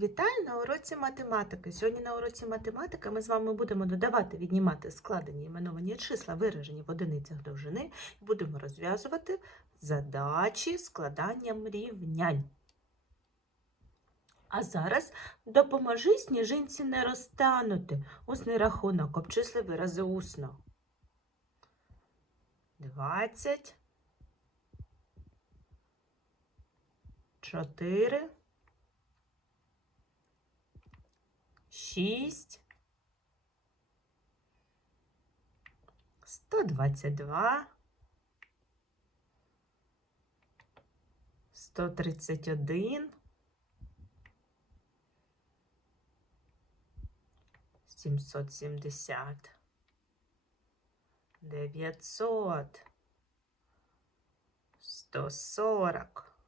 Вітаю на уроці математики. Сьогодні на уроці математики ми з вами будемо додавати, віднімати складені іменовані числа, виражені в одиницях довжини, і будемо розв'язувати задачі складанням рівнянь. А зараз допоможи сніжинці не розтанути. Усний рахунок, обчисли вирази усно. 20. 4. Шість, сто двадцять два, сто тридцять один, сімсот сімдесят, дев'ятсот, сто сорок.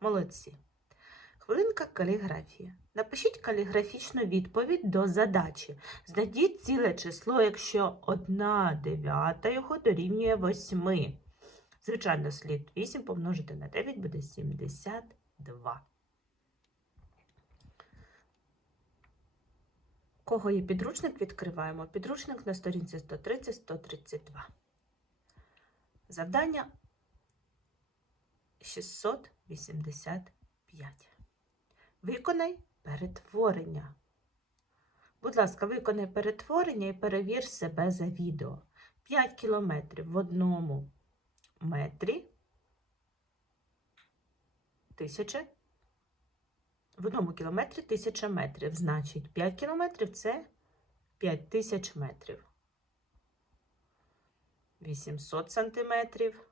Молодці. Хвилинка каліграфії. Напишіть каліграфічну відповідь до задачі. Знайдіть ціле число, якщо 1 дев'ята його дорівнює 8. Звичайно, слід 8 помножити на 9 буде 72. У Кого є підручник, відкриваємо. Підручник на сторінці 130-132. Завдання 685. Виконай перетворення. Будь ласка, виконай перетворення і перевір себе за відео. 5 кілометрів в одному метрі. Тисяча. В одному кілометрі тисяча метрів. Значить, 5 кілометрів це 5 тисяч метрів. 800 сантиметрів.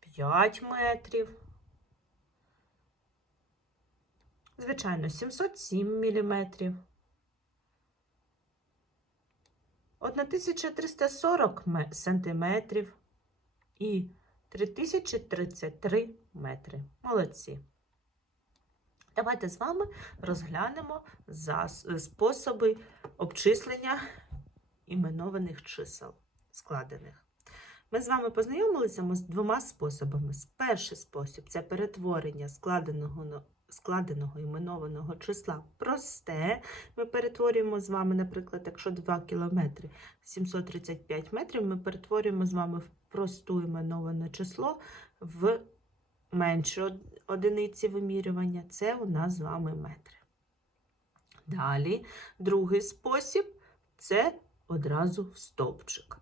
5 метрів. Звичайно, 707 міліметрів. 1340 ме- сантиметрів і 3033 метри. Молодці. Давайте з вами розглянемо способи обчислення іменованих чисел складених. Ми з вами познайомилися з двома способами. Перший спосіб це перетворення складеного складеного іменованого числа просте. Ми перетворюємо з вами, наприклад, якщо 2 кілометри 735 метрів, ми перетворюємо з вами в просту іменоване число в менші одиниці вимірювання. Це у нас з вами метри. Далі, другий спосіб це одразу стовпчик.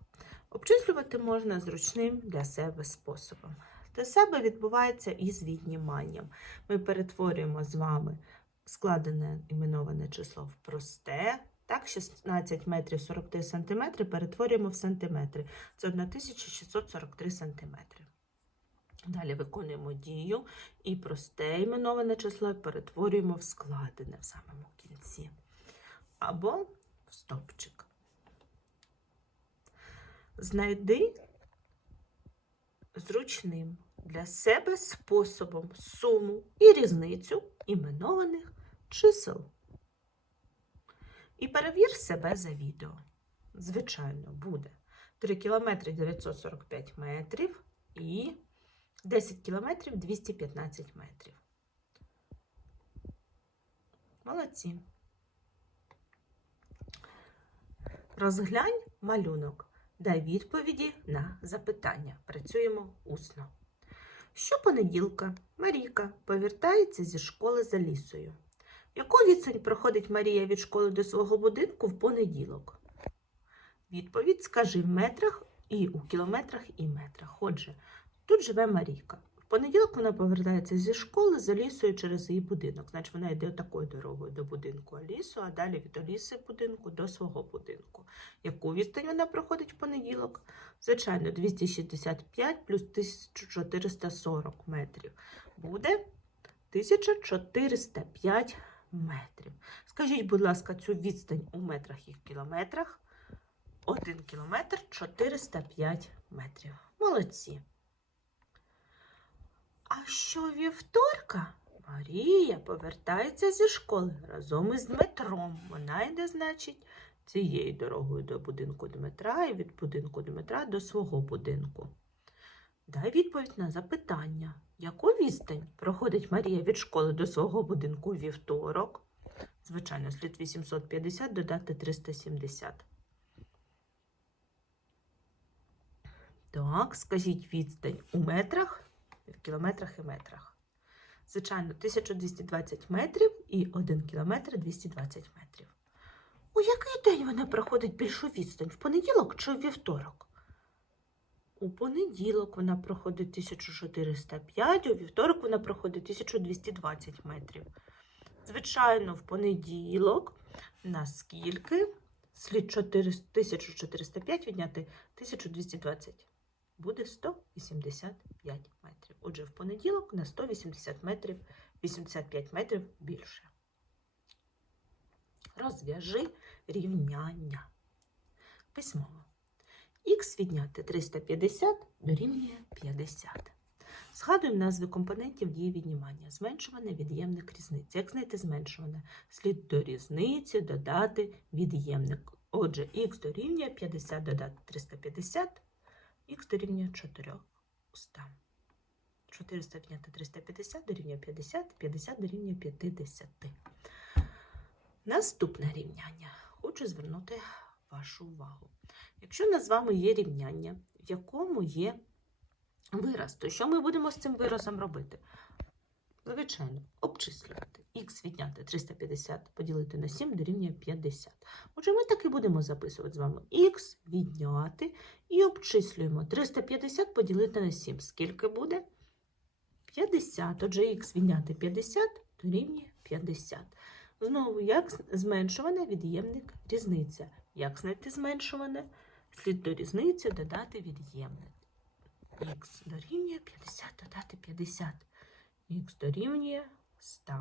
Обчислювати можна зручним для себе способом. Для себе відбувається із відніманням. Ми перетворюємо з вами складене іменоване число в просте. Так, 16 метрів 43 сантиметри перетворюємо в сантиметри. Це 1643 сантиметри. Далі виконуємо дію і просте іменоване число перетворюємо в складене в самому кінці. Або в стопчик. Знайди зручним для себе способом суму і різницю іменованих чисел. І перевір себе за відео. Звичайно, буде 3 кілометри 945 метрів і 10 кілометрів 215 метрів. Молодці. Розглянь малюнок. Дай відповіді на запитання. Працюємо усно. Щопонеділка Марійка повертається зі школи за лісою. Яку відстань проходить Марія від школи до свого будинку в понеділок? Відповідь скажи в метрах і у кілометрах і метрах. Отже, тут живе Марійка. Понеділок вона повертається зі школи за лісою через її будинок. Значить, вона йде такою дорогою до будинку Алісу, а далі від Аліси будинку до свого будинку. Яку відстань вона проходить в понеділок? Звичайно, 265 плюс 1440 метрів. Буде 1405 метрів. Скажіть, будь ласка, цю відстань у метрах і в кілометрах. 1 кілометр 405 метрів. Молодці. А що вівторка? Марія повертається зі школи разом із Дмитром. Вона йде, значить, цією дорогою до будинку Дмитра і від будинку Дмитра до свого будинку. Дай відповідь на запитання, Яку відстань проходить Марія від школи до свого будинку вівторок? Звичайно, слід 850 додати 370. Так, скажіть відстань у метрах, в кілометрах і метрах. Звичайно, 1220 метрів і 1 кілометр 220 метрів. У який день вона проходить більшу відстань? В понеділок чи в вівторок? У понеділок вона проходить 1405, у вівторок вона проходить 1220 метрів. Звичайно, в понеділок наскільки слід 400 1405 відняти 1220 буде 185 метрів. Отже, в понеділок на 180 метрів, 85 метрів більше. Розв'яжи рівняння. Письмово. Х відняти 350 дорівнює 50. Згадуємо назви компонентів дії віднімання. Зменшуване, від'ємник, різниця. Як знайти зменшуване? Слід до різниці додати від'ємник. Отже, х дорівнює 50 додати 350, х дорівнює 400. 400 відняти 350 дорівнює 50, 50 дорівнює 50. Наступне рівняння. Хочу звернути вашу увагу. Якщо у нас з вами є рівняння, в якому є вираз, то що ми будемо з цим виразом робити? Звичайно, обчислювати. Х відняти 350 поділити на 7 дорівнює 50. Отже, ми так і будемо записувати з вами х відняти і обчислюємо 350 поділити на 7. Скільки буде? 50. Отже, х відняти 50 дорівнює 50. Знову, як зменшуване від'ємник різниця. Як знайти зменшуване? Слід до різниці додати від'ємник. Х дорівнює 50 додати 50. Х дорівнює 100.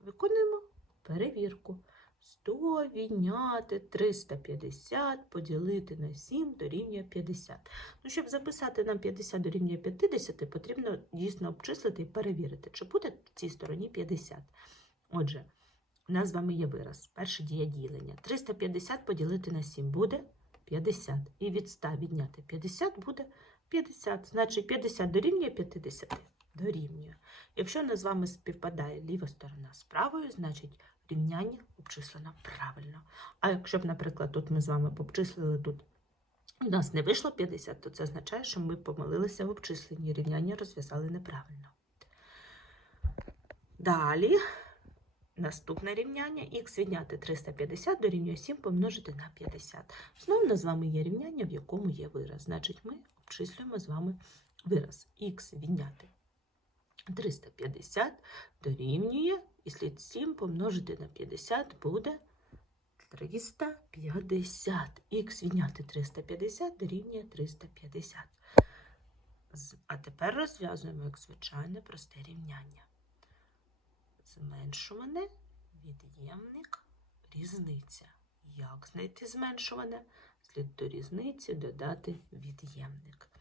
Виконуємо перевірку. 100 відняти 350 поділити на 7 дорівнює 50. Ну, щоб записати нам 50 дорівнює 50, потрібно дійсно обчислити і перевірити, чи буде в цій стороні 50. Отже, у нас з вами є вираз. Перша дія ділення. 350 поділити на 7 буде 50. І від 100 відняти 50 буде 50. Значить, 50 дорівнює 50. Дорівнює. Якщо нас з вами співпадає ліва сторона з правою, значить рівняння обчислено правильно. А якщо б, наприклад, тут ми з вами обчислили тут, у нас не вийшло 50, то це означає, що ми помилилися в обчисленні. Рівняння розв'язали неправильно. Далі. Наступне рівняння х відняти 350 дорівнює 7 помножити на 50. Знову нас з вами є рівняння, в якому є вираз. Значить, ми обчислюємо з вами вираз х відняти 350 дорівнює, і слід 7 помножити на 50 буде 350. Х відняти 350 дорівнює 350. А тепер розв'язуємо як звичайне просте рівняння. Зменшуване, від'ємник, різниця. Як знайти зменшуване? Слід до різниці додати від'ємник.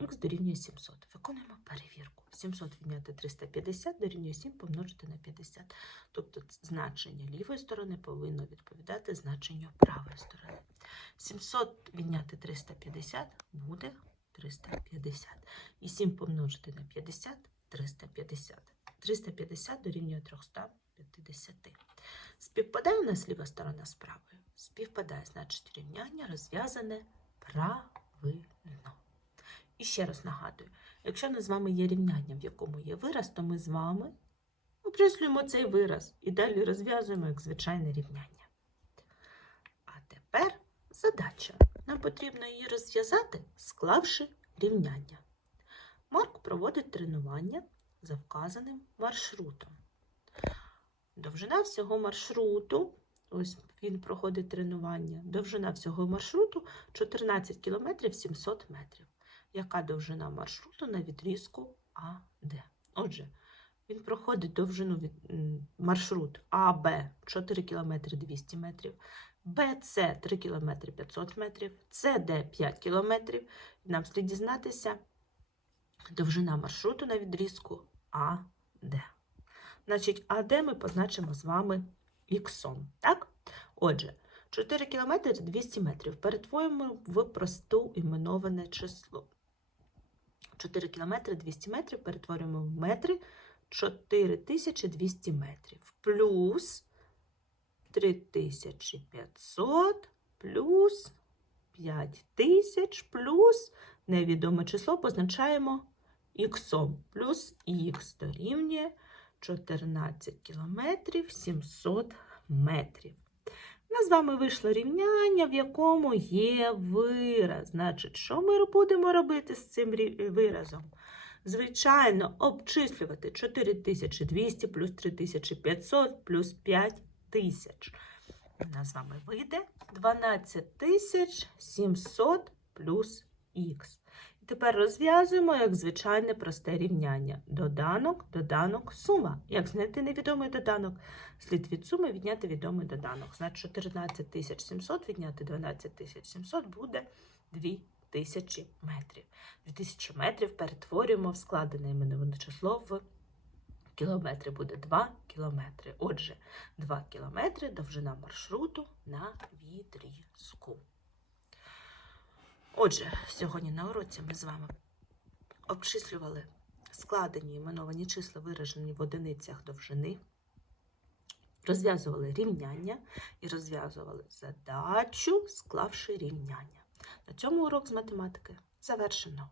Х дорівнює 700. Виконуємо перевірку. 700 відняти 350 дорівнює 7 помножити на 50. Тобто значення лівої сторони повинно відповідати значенню правої сторони. 700 відняти 350 буде 350. І 7 помножити на 50 350. 350 дорівнює 350. Співпадає у нас ліва сторона з правою? Співпадає, значить рівняння розв'язане правильно. І ще раз нагадую, якщо нас з вами є рівняння, в якому є вираз, то ми з вами обчислюємо цей вираз і далі розв'язуємо як звичайне рівняння. А тепер задача. Нам потрібно її розв'язати, склавши рівняння. Марк проводить тренування за вказаним маршрутом. Довжина всього маршруту, ось він проходить тренування. Довжина всього маршруту 14 км 700 метрів. Яка довжина маршруту на відрізку АД? Отже, він проходить довжину від, маршрут АБ 4 км 200 метрів, БЦ 3 км 500 метрів, СД 5 км. Нам слід дізнатися довжина маршруту на відрізку АД. Значить, АД ми позначимо з вами іксом. Так? Отже, 4 км 200 метрів перетворюємо в просту іменоване число. 4 кілометри 200 метрів перетворюємо в метри 4200 метрів. Плюс 3500 плюс 5000 плюс невідоме число позначаємо іксом. Плюс х дорівнює 14 кілометрів 700 метрів. Нас з вами вийшло рівняння, в якому є вираз. Значить, що ми будемо робити з цим виразом? Звичайно, обчислювати 4200 плюс 3500 плюс 5000. У нас з вами вийде 12700 плюс х. Тепер розв'язуємо як звичайне просте рівняння. Доданок, доданок, сума. Як знайти невідомий доданок? Слід від суми відняти відомий доданок. Значить, 14700 відняти 12700 буде 2000 метрів. 2000 метрів перетворюємо в складене іменоване число в кілометри. Буде 2 кілометри. Отже, 2 кілометри довжина маршруту на відрізку. Отже, сьогодні на уроці ми з вами обчислювали складені іменовані числа, виражені в одиницях довжини, розв'язували рівняння і розв'язували задачу, склавши рівняння. На цьому урок з математики завершено.